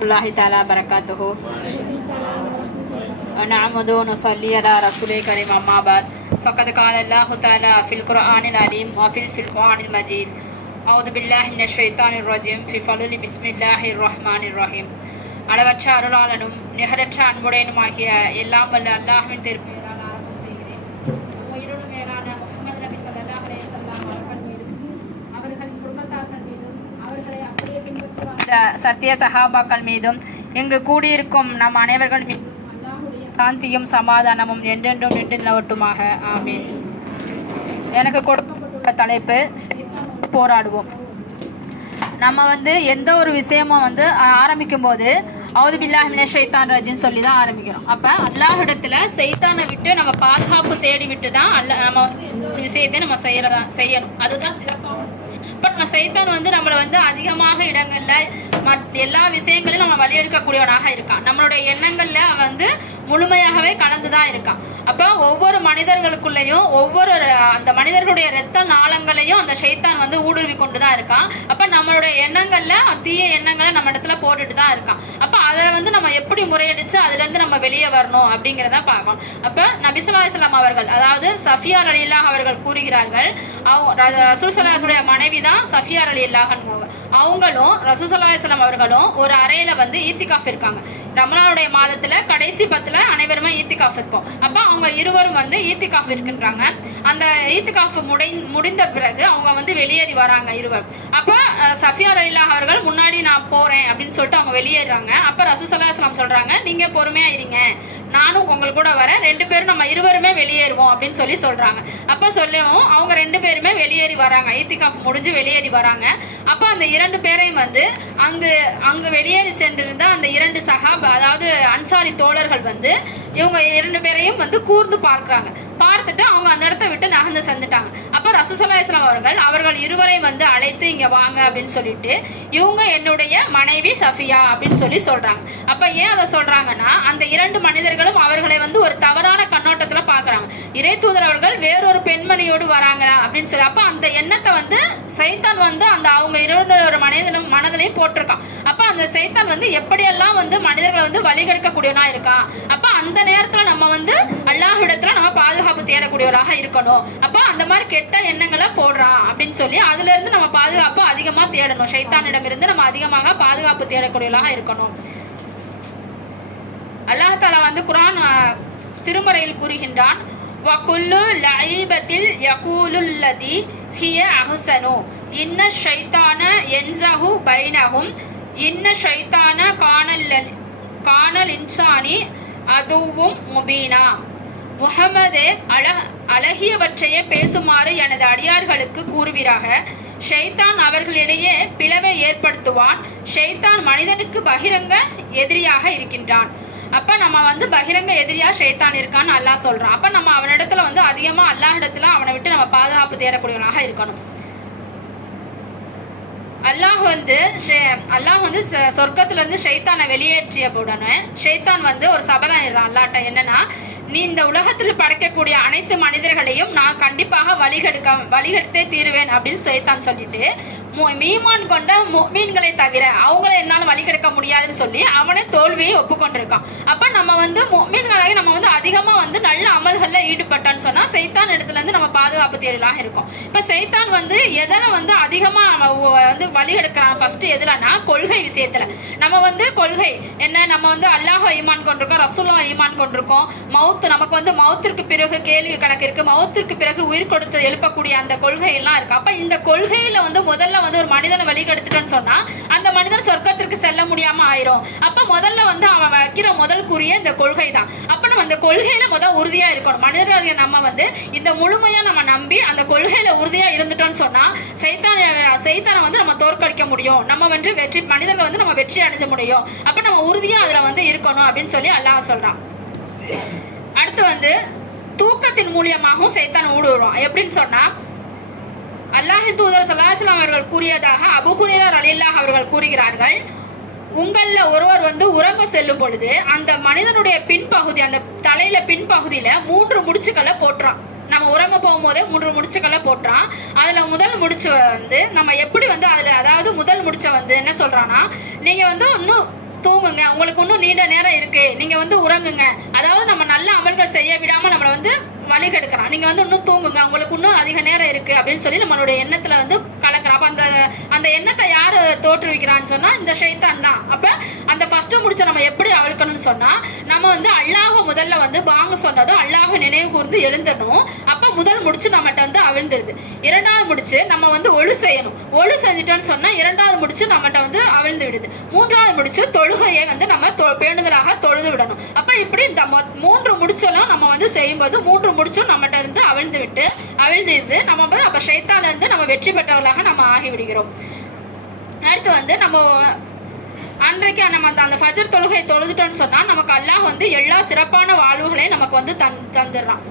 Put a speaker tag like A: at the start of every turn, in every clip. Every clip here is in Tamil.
A: الله تعالى بركاته ونعمد ونصلي على رسول كريم أما بعد فقد قال الله تعالى في القرآن العليم وفي الفرقان المجيد أعوذ بالله من الشيطان الرجيم في فضل بسم الله الرحمن الرحيم அளவற்ற அருளாளனும் நிகரற்ற அன்புடையனுமாகிய எல்லாம் வல்ல அல்லாஹ்வின் திருப்பெயரால் ச சத்திய சஹாபாக்கள் மீதும் இங்கு கூடியிருக்கும் நம் அனைவர்கள் சாந்தியும் சமாதானமும் என்றென்றும் நின்று நிலவட்டுமாக ஆமீன். எனக்கு கொடுக்கப்பட்ட தலைப்பு போராடுவோம். நம்ம வந்து எந்த ஒரு விஷயமும் வந்து ஆரம்பிக்கும் போது அவுது பில்லாஹ் ஷைத்தான் ரஜின்னு சொல்லி தான் ஆரம்பிக்கிறோம். அப்போ அல்லாஹிடத்தில் சைத்தானை விட்டு நம்ம பாதுகாப்பு தேடி விட்டு தான் அல்ல நம்ம வந்து எந்த ஒரு விஷயத்தையும் நம்ம செய்யறதா செய்யணும். அதுதான் சிறப்பாகும். பட் சைத்தான் வந்து நம்மளை வந்து அதிகமாக இடங்கள்ல மத் எல்லா விஷயங்களையும் நம்ம வழியெடுக்கக்கூடியவனாக இருக்கான். நம்மளுடைய எண்ணங்கள்ல அவன் வந்து முழுமையாகவே கலந்து தான் இருக்கான். அப்போ ஒவ்வொரு மனிதர்களுக்குள்ளேயும் ஒவ்வொரு அந்த மனிதர்களுடைய இரத்த நாளங்களையும் அந்த ஷைத்தான் வந்து ஊடுருவி கொண்டு தான் இருக்கான். அப்போ நம்மளுடைய எண்ணங்கள்ல தீய எண்ணங்களை நம்ம இடத்துல போட்டுட்டு தான் இருக்கான். அப்போ அதை வந்து நம்ம எப்படி முறையடிச்சு அதுல இருந்து நம்ம வெளியே வரணும் அப்படிங்கிறத பார்க்கணும். அப்போ நபிசுல்லா இஸ்லாம் அவர்கள் அதாவது சஃபியார் அலி இல்லாஹ் அவர்கள் கூறுகிறார்கள் அவங்க ரசூல் சலாஹுடைய மனைவி தான் சஃபியார் அலி இல்லாஹன் அவங்களும் ரசூசல்லாஸ்லாம் அவர்களும் ஒரு அறையில வந்து ஈத்திகாஃப் இருக்காங்க. ரமலானுடைய மாதத்துல கடைசி பத்துல அனைவருமே ஈத்திகாஃப் இருப்போம். அப்ப அவங்க இருவரும் வந்து ஈத்திகாஃப் இருக்கின்றாங்க. அந்த ஈத்திகாஃப் முடை முடிந்த பிறகு அவங்க வந்து வெளியேறி வராங்க இருவர். அப்ப சஃபியா ரலில்லா அவர்கள் முன்னாடி நான் போறேன் அப்படின்னு சொல்லிட்டு அவங்க வெளியேறாங்க. அப்ப ரசூசல்லாஸ்லாம் சொல்றாங்க நீங்க பொறுமையா இருங்க. நானும் உங்கள் கூட வரேன். ரெண்டு பேரும் நம்ம இருவருமே வெளியேறுவோம் அப்படின்னு சொல்லி சொல்றாங்க. அப்ப சொல்லவும் அவங்க ரெண்டு பேருமே வெளியேறி வராங்க. ஈத்திகாஃப் முடிஞ்சு வெளியேறி வராங்க. அப்ப அந்த இரண்டு பேரையும் வந்து அங்கு அங்கு வெளியேறி சென்றிருந்த அந்த இரண்டு சகாப் அதாவது அன்சாரி தோழர்கள் வந்து இவங்க இரண்டு பேரையும் வந்து கூர்ந்து பார்க்கறாங்க. பார்த்துட்டு அவங்க அந்த இடத்த விட்டு நகர்ந்து சந்துட்டாங்க அப்ப ரசூசல்லா இஸ்லாம் அவர்கள் அவர்கள் இருவரையும் வந்து அழைத்து இங்க வாங்க அப்படின்னு சொல்லிட்டு இவங்க என்னுடைய மனைவி சஃபியா அப்படின்னு சொல்லி சொல்றாங்க. அப்ப ஏன் அதை சொல்றாங்கன்னா அந்த இரண்டு மனிதர்களும் அவர்களை வந்து ஒரு தவறான கண்ணோட்டத்துல பாக்குறாங்க இறை தூதர் அவர்கள் வேறொரு பெண்மணியோடு வராங்களா அப்படின்னு சொல்லி அப்ப அந்த எண்ணத்தை வந்து சைத்தான் வந்து அந்த அவங்க இரண்டு மனிதனும் மனதிலையும் போட்டிருக்கான். அப்ப அந்த சைத்தான் வந்து எப்படியெல்லாம் வந்து மனிதர்களை வந்து வழிகெடுக்கக்கூடியவனா இருக்கான்? அப்ப அந்த நேரத்துல நம்ம வந்து அல்லாஹ்விடத்துல நம்ம பாதுகாப்பு தேடக்கூடியவராக இருக்கணும். அப்போ அந்த மாதிரி கெட்ட எண்ணங்களை போடுறான் அப்படின்னு சொல்லி அதுல இருந்து நம்ம பாதுகாப்பு அதிகமா தேடணும். ஷைத்தானிடம் இருந்து நம்ம அதிகமாக பாதுகாப்பு தேடக்கூடியவராக இருக்கணும். அல்லாஹ் தாலா வந்து குரான் திருமறையில் கூறுகின்றான் வகுல்லு லைபத்தில் யகூலுல்லதி ஹிய அஹ்சனு. இன்ன ஷைத்தான என்சஹு பைனஹும். இன்ன ஷைத்தான காணல் காணல் இன்சானி அதுவும் முபீனா. முகமதே அழ அழகியவற்றையே பேசுமாறு எனது அடியார்களுக்கு கூறுவீராக. ஷைத்தான் அவர்களிடையே பிளவை ஏற்படுத்துவான். ஷைத்தான் மனிதனுக்கு பகிரங்க எதிரியாக இருக்கின்றான். அப்ப நம்ம வந்து பகிரங்க எதிரியா ஷைத்தான் இருக்கான்னு அல்லாஹ் சொல்றான். அப்ப நம்ம அவனிடத்துல வந்து அதிகமா அல்லாஹ் இடத்துல அவனை விட்டு நம்ம பாதுகாப்பு தேடக்கூடியவனாக இருக்கணும். அல்லாஹ் வந்து ஷே- அல்லாஹ் வந்து ச- சொர்க்கத்துல இருந்து ஷைத்தானை வெளியேற்றிய உடனே ஷைத்தான் வந்து ஒரு சபதம் இடுறான் அல்லாட்ட என்னன்னா நீ இந்த உலகத்தில் படைக்கக்கூடிய அனைத்து மனிதர்களையும் நான் கண்டிப்பாக வழிகெடுக்க வழிகெடுத்தே தீருவேன் அப்படின்னு சைத்தான் சொல்லிட்டு மீமான் கொண்ட மீன்களை தவிர அவங்கள என்னால் வழிகெடுக்க முடியாதுன்னு சொல்லி அவனே தோல்வியை ஒப்புக்கொண்டிருக்கான். அப்ப நம்ம வந்து மீன்களாகி நம்ம வந்து அதிகமா வந்து நல்ல அமல்கள்ல ஈடுபட்டான்னு சொன்னா செய்தான் இடத்துல இருந்து நம்ம பாதுகாப்பு தேடலாக இருக்கும். இப்ப சைத்தான் வந்து எதில் வந்து அதிகமா நம்ம வந்து வழி எடுக்கிறான் ஃபர்ஸ்ட் எதுலன்னா கொள்கை விஷயத்துல. நம்ம வந்து கொள்கை என்ன? நம்ம வந்து அல்லாஹ் ஈமான் கொண்டிருக்கோம் ரசூல்லா ஈமான் கொண்டிருக்கோம். மவுத்து நமக்கு வந்து மவுத்திற்கு பிறகு கேள்வி கணக்கு இருக்கு. மவுத்திற்கு பிறகு உயிர் கொடுத்து எழுப்பக்கூடிய அந்த கொள்கை எல்லாம் இருக்கு. அப்ப இந்த கொள்கையில வந்து முதல்ல வந்து ஒரு மனிதனை வழிகெடுத்துட்டோன்னு சொன்னா அந்த மனிதன் சொர்க்கத்திற்கு செல்ல முடியாம ஆயிரும். அப்ப முதல்ல வந்து அவன் வைக்கிற முதல் குறிய இந்த கொள்கை தான் அப்ப நம்ம அந்த கொள்கையில முதல் உறுதியா இருக்கணும். மனிதர்களுடைய நம்ம வந்து இந்த முழுமையா நம்ம நம்பி அந்த கொள்கையில உறுதியா இருந்துட்டோம்னு சொன்னா சைத்தான சைத்தானை வந்து நம்ம தோற்கடிக்க முடியும். நம்ம வந்து வெற்றி மனிதர்களை வந்து நம்ம வெற்றி அடைஞ்ச முடியும். அப்ப நம்ம உறுதியா அதுல வந்து இருக்கணும் அப்படின்னு சொல்லி அல்லாஹ் சொல்றான். அடுத்து வந்து தூக்கத்தின் மூலியமாகவும் சைத்தான் ஊடுருவான். எப்படின்னு சொன்னா அல்லாஹின் தூதர் சலாஹலாம் அவர்கள் கூறியதாக அபுஹுரேரர் அலில்லாஹ் அவர்கள் கூறுகிறார்கள் உங்களில் ஒருவர் வந்து உறங்க செல்லும் பொழுது அந்த மனிதனுடைய பின்பகுதி அந்த தலையில பின்பகுதியில மூன்று முடிச்சுக்களை போட்டுறான். நம்ம உறங்க போகும்போதே மூன்று முடிச்சுக்களை போட்டுறான். அதில் முதல் முடிச்சு வந்து நம்ம எப்படி வந்து அதில் அதாவது முதல் முடிச்ச வந்து என்ன சொல்கிறான்னா நீங்கள் வந்து இன்னும் தூங்குங்க. உங்களுக்கு இன்னும் நீண்ட நேரம் இருக்கு. நீங்கள் வந்து உறங்குங்க. அதாவது நம்ம நல்ல அமல்கள் செய்ய விடாமல் நம்மளை வந்து வழி கெடுக்கிறான். நீங்க வந்து இன்னும் தூங்குங்க. உங்களுக்கு இன்னும் அதிக நேரம் இருக்கு அப்படின்னு சொல்லி நம்மளுடைய எண்ணத்துல வந்து கலக்குறான். அப்ப அந்த அந்த எண்ணத்தை யாரு தோற்றுவிக்கிறான்னு சொன்னா இந்த ஷைத்தான் தான். அப்ப அந்த ஃபர்ஸ்ட் முடிச்ச நம்ம எப்படி அவிழ்க்கணும்னு சொன்னா நம்ம வந்து அல்லாஹ முதல்ல வந்து பாங்க சொன்னதும் அல்லாஹ நினைவு கூர்ந்து எழுந்தணும் அப்ப முதல் முடிச்சு நம்மகிட்ட வந்து அவிழ்ந்துருது. இரண்டாவது முடிச்சு நம்ம வந்து ஒழு செய்யணும். ஒழு செஞ்சுட்டோம்னு சொன்னா இரண்டாவது முடிச்சு நம்மகிட்ட வந்து அவிழ்ந்து விடுது. மூன்றாவது முடிச்சு தொழுகையை வந்து நம்ம தொ- பேணுதலாக தொழுது விடணும். அப்ப இப்படி இந்த மொ- மூன்று முடிச்சலும் நம்ம வந்து செய்யும்போது மூன்று முடிச்சும் நம்மகிட்ட இருந்து அவிழ்ந்து விட்டு அவிழ்ந்துருது நம்ம அப்போ அப்ப இருந்து நம்ம வெற்றி பெற்றவர்களாக நம்ம ஆகிவிடுகிறோம். அடுத்து வந்து நம்ம அன்றைக்கு நம்ம அந்த அந்த ஃபஜர் தொழுகை தொழுதுட்டோம்னு சொன்னால் நமக்கு அல்லாஹ் வந்து எல்லா சிறப்பான வாழ்வுகளையும் நமக்கு வந்து தந் தந்துடுறான்.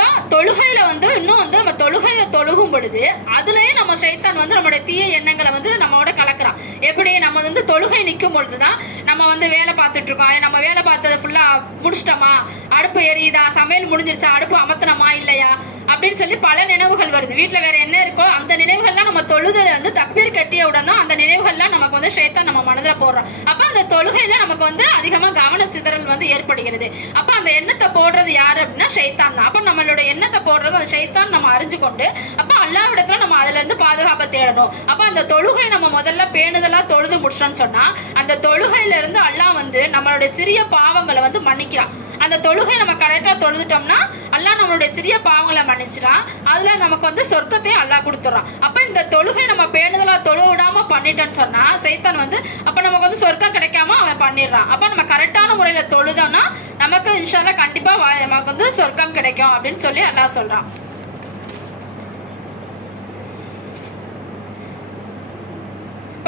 A: அப்போ தொழுகையில் வந்து இன்னும் வந்து நம்ம தொழுகையை தொழுகும் பொழுது அதுலேயே நம்ம சைத்தான் வந்து நம்மளுடைய தீய எண்ணங்களை வந்து நம்மளோட கலக்கிறான். எப்படி? நம்ம வந்து தொழுகை நிற்கும் பொழுதுதான் நம்ம வந்து வேலை பார்த்துட்டு இருக்கோம். நம்ம வேலை பார்த்ததை ஃபுல்லாக முடிச்சிட்டோமா? அடுப்பு எரியுதா? சமையல் முடிஞ்சிருச்சா? அடுப்பு அமர்த்தணுமா? இல்லையா? அப்படின்னு சொல்லி பல நினைவுகள் வருது. வீட்டில் வேற என்ன இருக்கோ அந்த நினைவுகள்லாம் நம்ம தொழுதலை வந்து தக்பீர் கட்டிய உடனே அந்த நினைவுகள்லாம் நமக்கு வந்து ஷேத்தா நம்ம மனதில் போடுறோம். அப்ப அந்த தொழுகையில நமக்கு வந்து அதிகமா கவன சிதறல் வந்து ஏற்படுகிறது. அப்ப அந்த எண்ணத்தை போடுறது யாரு அப்படின்னா ஷைத்தான் தான். அப்ப நம்மளோட எண்ணத்தை போடுறது அந்த ஷைத்தான் நம்ம அறிஞ்சு கொண்டு அப்ப அல்லாவிடத்துல நம்ம அதுல இருந்து பாதுகாப்பை தேடணும். அப்ப அந்த தொழுகை நம்ம முதல்ல பேணுதலா தொழுது முடிச்சோம்னு சொன்னா அந்த தொழுகையில இருந்து அல்லாஹ் வந்து நம்மளுடைய சிறிய பாவங்களை வந்து மன்னிக்கிறான். அந்த தொழுகை நம்ம கரெக்டா தொழுதுட்டோம்னா அல்லாஹ் நம்மளுடைய சிறிய பாவங்களை மன்னிச்சிடான் அதுல நமக்கு வந்து சொர்க்கத்தையும் அல்லாஹ் கொடுத்துட்றான். அப்ப இந்த தொழுகை நம்ம பேணுதலா தொழு விடாம பண்ணிட்டோம்னு சொன்னா சைத்தான் வந்து அப்ப நமக்கு வந்து சொர்க்கம் கிடைக்காம அவன் பண்ணிடுறான். அப்ப நம்ம கரெக்டான முறையில தொழுதோம்னா நமக்கு இன்ஷால்லா கண்டிப்பா வா- நமக்கு வந்து சொர்க்கம் கிடைக்கும் அப்படின்னு சொல்லி அல்லாஹ் சொல்றான்.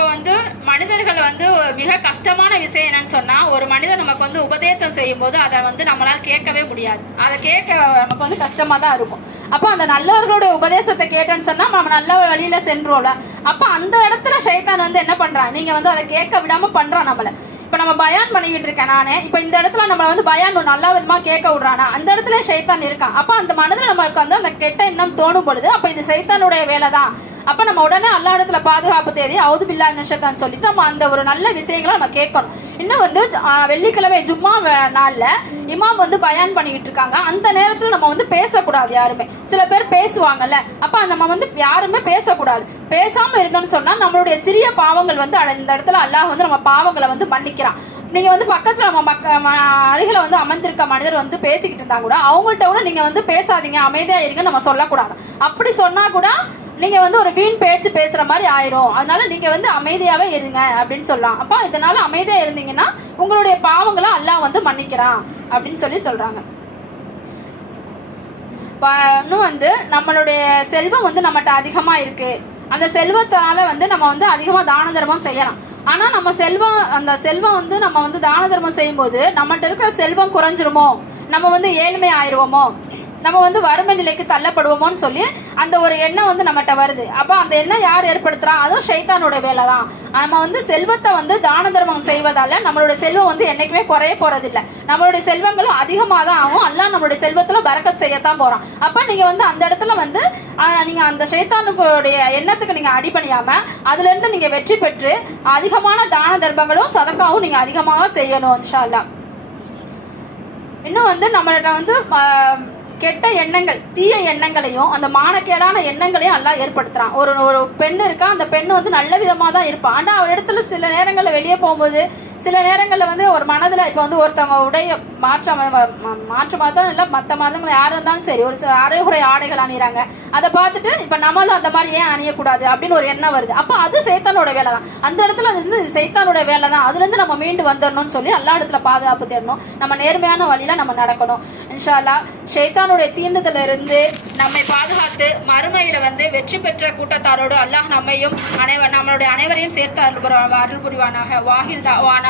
A: இப்போ வந்து மனிதர்கள் வந்து மிக கஷ்டமான விஷயம் என்னன்னு சொன்னால் ஒரு மனிதன் நமக்கு வந்து உபதேசம் செய்யும்போது அதை வந்து நம்மளால் கேட்கவே முடியாது. அதை கேட்க நமக்கு வந்து கஷ்டமாக தான் இருக்கும். அப்போ அந்த நல்லவர்களுடைய உபதேசத்தை கேட்டேன்னு சொன்னால் நம்ம நல்ல வழியில் சென்றோம்ல அப்போ அந்த இடத்துல ஷைத்தான் வந்து என்ன பண்ணுறான் நீங்கள் வந்து அதை கேட்க விடாமல் பண்ணுறான் நம்மளை. இப்போ நம்ம பயான் பண்ணிக்கிட்டு இருக்கேன் நானே. இப்போ இந்த இடத்துல நம்ம வந்து பயான் நல்ல விதமாக கேட்க விடுறானா? அந்த இடத்துல ஷைத்தான் இருக்கான். அப்போ அந்த மனதில் நம்மளுக்கு வந்து அந்த கெட்ட எண்ணம் தோணும் பொழுது அப்போ இது சைத்தானுடைய வேலை தான் அப்ப நம்ம உடனே அல்லா இடத்துல பாதுகாப்பு தேதி அவுது பில்லா நிஷத்தான் சொல்லிட்டு நம்ம அந்த ஒரு நல்ல விஷயங்களை நம்ம கேட்கணும். இன்னும் வந்து வெள்ளிக்கிழமை ஜும்மா நாளில் நாள்ல இமாம் வந்து பயான் பண்ணிக்கிட்டு இருக்காங்க. அந்த நேரத்துல நம்ம வந்து பேசக்கூடாது யாருமே. சில பேர் பேசுவாங்கல்ல. அப்ப நம்ம வந்து யாருமே பேசக்கூடாது. பேசாம இருந்தோம்னு சொன்னா நம்மளுடைய சிறிய பாவங்கள் வந்து அட- இந்த இடத்துல அல்லாஹ் வந்து நம்ம பாவங்களை வந்து மன்னிக்கிறான். நீங்க வந்து பக்கத்துல நம்ம மக்க ம- அருகில வந்து அமர்ந்திருக்க மனிதர் வந்து பேசிக்கிட்டு இருந்தா கூட அவங்கள்ட்ட கூட நீங்க வந்து பேசாதீங்க அமைதியா இருங்க நம்ம சொல்லக்கூடாது. அப்படி சொன்னா கூட நீங்க வந்து ஒரு வீண் பேச்சு பேசுற மாதிரி ஆயிரும். அதனால நீங்க வந்து அமைதியாவே இருங்க அப்படின்னு சொல்லலாம். அப்ப இதனால அமைதியா இருந்தீங்கன்னா உங்களுடைய பாவங்களை அல்லாஹ் வந்து மன்னிக்கிறான் அப்படின்னு சொல்லி சொல்றாங்க. இன்னும் வந்து நம்மளுடைய செல்வம் வந்து நம்மகிட்ட அதிகமா இருக்கு. அந்த செல்வத்தால வந்து நம்ம வந்து அதிகமா தான தர்மம் செய்யலாம். ஆனா நம்ம செல்வம் அந்த செல்வம் வந்து நம்ம வந்து தான தர்மம் செய்யும்போது நம்மகிட்ட இருக்கிற செல்வம் குறைஞ்சிருமோ? நம்ம வந்து ஏழ்மை ஆயிடுவோமோ நம்ம வந்து வறுமை நிலைக்கு தள்ளப்படுவோமோன்னு சொல்லி அந்த ஒரு எண்ணம் வந்து நம்மகிட்ட வருது. அப்போ அந்த எண்ணம் யார் ஏற்படுத்துகிறான் அதுவும் ஷைத்தானோட வேலை தான் நம்ம வந்து செல்வத்தை வந்து தான தர்மம் செய்வதால நம்மளோட செல்வம் வந்து என்றைக்குமே குறைய போகிறதில்ல நம்மளுடைய செல்வங்களும் அதிகமாக தான் ஆகும். எல்லாம் நம்மளுடைய செல்வத்தில் பறக்கத் செய்யத்தான் போகிறோம் அப்போ நீங்கள் வந்து அந்த இடத்துல வந்து நீங்கள் அந்த ஷைத்தானுடைய எண்ணத்துக்கு நீங்கள் அடிபணியாமல் அதுலேருந்து நீங்கள் வெற்றி பெற்று அதிகமான தான தர்மங்களும் சதக்காவும் நீங்கள் அதிகமாக செய்யணும் இன்ஷா இன்னும் வந்து நம்மள்கிட்ட வந்து கெட்ட எண்ணங்கள் தீய எண்ணங்களையும் அந்த மானக்கேடான எண்ணங்களையும் எல்லாம் ஏற்படுத்துறான். ஒரு ஒரு பெண் இருக்கா அந்த பெண் வந்து நல்ல விதமா தான் இருப்பான் ஆனா அவ இடத்துல சில நேரங்களில் வெளியே போகும்போது சில நேரங்களில் வந்து ஒரு மனதில் இப்போ வந்து ஒருத்தவங்க உடைய மாற்றம் மாற்றமாக தான் இல்லை மற்ற மதங்கள் யார் இருந்தாலும் சரி ஒரு சில அரைகுறை ஆடைகள் அணிகிறாங்க அதை பார்த்துட்டு இப்போ நம்மளும் அந்த மாதிரி ஏன் அணியக்கூடாது அப்படின்னு ஒரு எண்ணம் வருது. அப்போ அது சைத்தானோட வேலை தான். அந்த இடத்துல அது வந்து சைத்தானோட வேலை தான். அதுலேருந்து நம்ம மீண்டு வந்துடணும்னு சொல்லி எல்லா இடத்துல பாதுகாப்பு தேடணும். நம்ம நேர்மையான வழியில் நம்ம நடக்கணும். இன்ஷால்லா சைத்தானுடைய ஷைத்தானுடைய தீண்டுதல இருந்து நம்மை பாதுகாத்து மறுமையில் வந்து வெற்றி பெற்ற கூட்டத்தாரோடு அல்லாஹ் நம்மையும் அனைவர் நம்மளுடைய அனைவரையும் சேர்த்து அருள் அருள் புரிவானாக வாஹிர் தாவானா